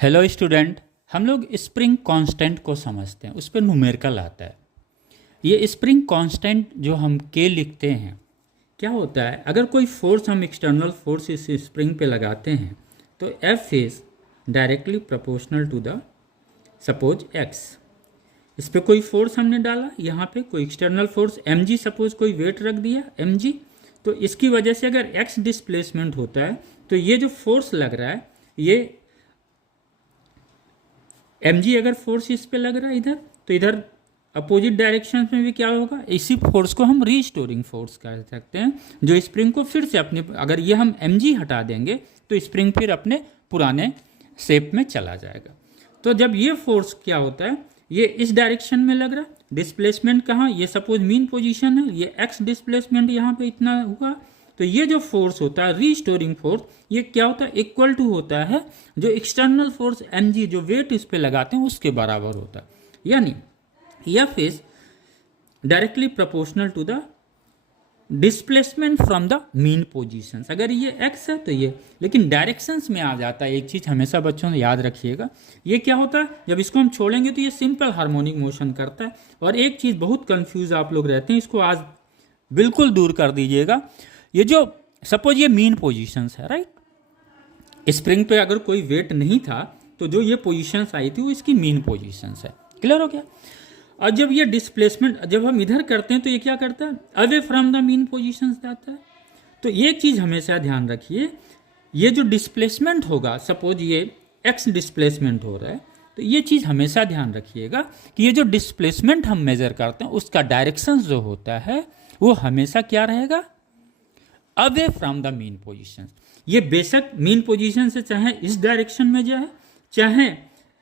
Hello student, हम लोग spring constant को समझते हैं, उस पर न्यूमेरिकल आता है। ये स्प्रिंग कांस्टेंट जो हम के लिखते हैं, क्या होता है, अगर कोई फोर्स हम एक्सटर्नल फोर्स इस स्प्रिंग पे लगाते हैं तो F is directly proportional to the suppose x. इस पर कोई फोर्स हमने डाला, यहाँ पे कोई external force m g, suppose कोई वेट रख दिया एम जी, तो इसकी वजह से अगर एक्स डिस्प्लेसमेंट होता है तो ये जो फोर्स लग रहा है, ये एम जी अगर फोर्स इस पे लग रहा है इधर, तो इधर अपोजिट डायरेक्शन में भी क्या होगा, इसी फोर्स को हम रीस्टोरिंग फोर्स कह सकते हैं, जो स्प्रिंग को फिर से अपने, अगर ये हम एम जी हटा देंगे तो स्प्रिंग फिर अपने पुराने शेप में चला जाएगा। तो जब ये फोर्स क्या होता है, ये इस डायरेक्शन में लग रहा है, डिस्प्लेसमेंट कहाँ, ये सपोज मीन पोजीशन है, ये एक्स डिस्प्लेसमेंट यहाँ पे इतना हुआ, तो ये जो फोर्स होता है रीस्टोरिंग फोर्स, ये क्या होता है, इक्वल टू होता है जो एक्सटर्नल फोर्स एम जी जो वेट इस पे लगाते हैं उसके बराबर होता है। यानी F is directly proportional to the displacement from the mean positions. अगर ये एक्स है तो ये, लेकिन डायरेक्शंस में आ जाता है। एक चीज़ हमेशा बच्चों ने याद रखिएगा, ये क्या होता है, जब इसको हम छोड़ेंगे तो ये सिंपल हार्मोनिक मोशन करता है। और एक चीज़ बहुत कंफ्यूज आप लोग रहते हैं, इसको आज बिल्कुल दूर कर दीजिएगा। ये जो सपोज ये मीन पोजीशंस है, राइट, स्प्रिंग पे अगर कोई वेट नहीं था तो जो ये पोजीशंस आई थी वो इसकी मीन पोजीशंस है। क्लियर हो गया। और जब ये डिस्प्लेसमेंट जब हम इधर करते हैं तो ये क्या करता है, away from the mean positions जाता है। तो ये चीज़ हमेशा ध्यान रखिए, ये जो डिस्प्लेसमेंट होगा, सपोज ये एक्स डिस्प्लेसमेंट हो रहा है, तो ये चीज़ हमेशा ध्यान रखिएगा कि ये जो डिस्प्लेसमेंट हम मेजर करते हैं उसका डायरेक्शन जो होता है वो हमेशा क्या रहेगा, away from the mean position. ये बेशक मीन पोजीशन से चाहे इस डायरेक्शन में जाए, चाहे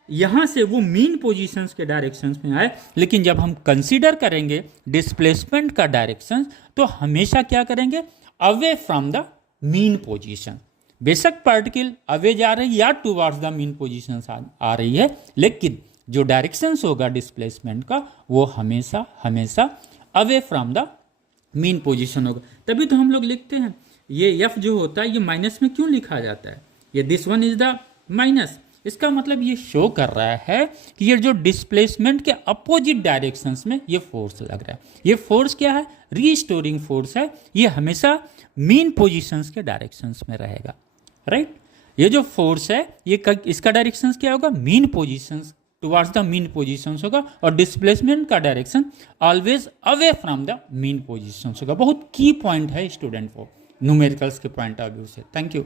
यहां से वो मीन पोजीशंस के डायरेक्शंस में आए, लेकिन जब हम कंसीडर करेंगे डिस्प्लेसमेंट का डायरेक्शन तो हमेशा क्या करेंगे, away from the mean position. बेशक पार्टिकल अवे जा रही है या टुवर्ड्स द मीन पोजीशन आ रही है, लेकिन जो डायरेक्शन होगा डिस्प्लेसमेंट का वो हमेशा हमेशा away from the mean position होगा। तभी तो हम लोग लिखते हैं, ये एफ जो होता है ये माइनस में क्यों लिखा जाता है, ये this one is the minus. इसका मतलब ये शो कर रहा है कि ये जो डिस्प्लेसमेंट के अपोजिट डायरेक्शंस में ये फोर्स लग रहा है, ये फोर्स क्या है, रीस्टोरिंग फोर्स है, ये हमेशा मीन पोजीशंस के डायरेक्शंस में रहेगा, राइट। ये जो फोर्स है ये इसका डायरेक्शंस क्या होगा, mean positions, towards the mean positions होगा, और डिस्प्लेसमेंट का direction always away from the mean positions होगा। बहुत की पॉइंट है स्टूडेंट को न्यूमेरिकल्स के पॉइंट ऑफ व्यू से। Thank you.